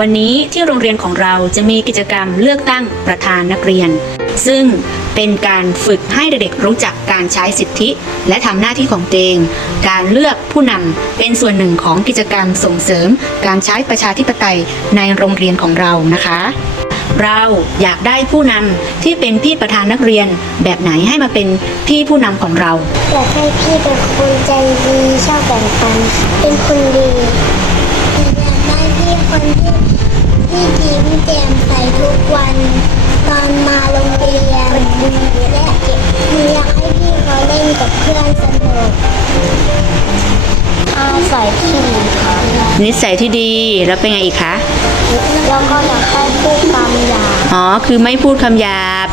วันนี้ที่โรงเรียนของเราจะมีกิจกรรมเลือกตั้งประธานนักเรียน ซึ่งเป็นการฝึกให้เด็กๆรู้จักการใช้สิทธิ และทำหน้าที่ของตัวเอง การเลือกผู้นำเป็นส่วนหนึ่งของกิจกรรมส่งเสริม การใช้ประชาธิปไตยในโรงเรียนของเรานะคะ เราอยากได้ผู้นำที่เป็นพี่ประธานนักเรียนแบบไหนให้มาเป็นพี่ผู้นำของเรา อยากให้พี่เป็นคนใจดีชอบแบ่งปัน เป็นคนดีอยากได้พี่คน ที่ดีค่ะนิสัยที่ดีแล้วเป็นไงอีกคะ แล้วก็อยากให้พูดคำหยาบอ๋อ คือไม่พูดคำหยาบ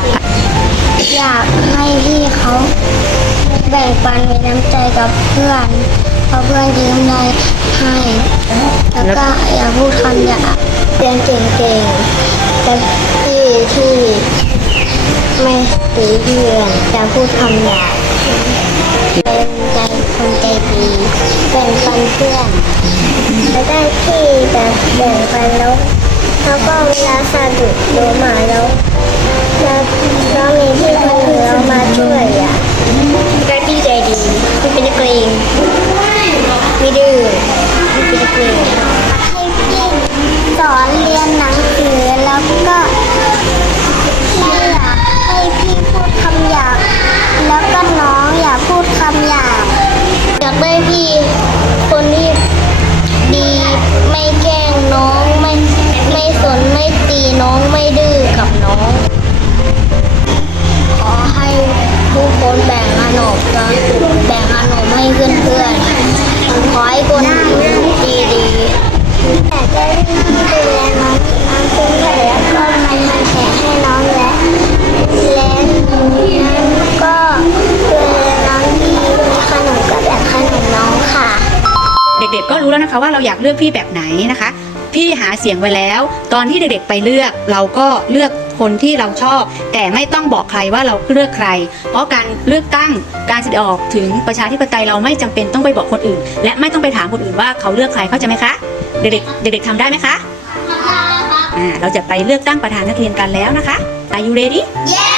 อยากให้พี่เขาแบ่งปันมีน้ำใจกับเพื่อนเพราะเพื่อนยืมได้ให้ แล้วก็อย่าพูดคำหยาบเรียนเก่งๆแต่ที่ที่ไม่ตีเพื่อนอย่าพูดคำหยาบเป็นใจคน พื่อนแล้วได้ที่แบบแบ่งปันแล้วแล้วก็เวลาสะดุดโดนหมาแล้วแล้วแล้วมีพี่คนหนึ่งเรามาช่วยอะได้พี่ใจดีพี่เป็นนักเลงไม่ดื้อพี่เป็นนักเลงให้พี่สอนเรียนหนัง ไม่แกล้งน้องไม่ไม่สนไม่ตีน้องไม่ดื้อกับน้อง ขอให้ผู้คนแบ่งขนมนะแบ่งขนมให้เพื่อนๆขอให้คน ด็กๆ ก็รู้แล้วนะคะว่าเราอยากเลือกพี่แบบไหนนะคะ พี่หาเสียงไว้แล้ว ตอนที่เด็กๆไปเลือก เราก็เลือกคนที่เราชอบ แต่ไม่ต้องบอกใครว่าเราเลือกใคร เพราะการเลือกตั้งการแสดงออกถึงประชาธิปไตยเราไม่จำเป็นต้องไปบอกคนอื่น และไม่ต้องไปถามคนอื่นว่าเขาเลือกใครเข้าใจไหมคะ เด็กๆเด็กๆทำได้ไหมคะอ่าเราจะไปเลือกตั้งประธานนักเรียนกันแล้วนะคะ Are you ready Yes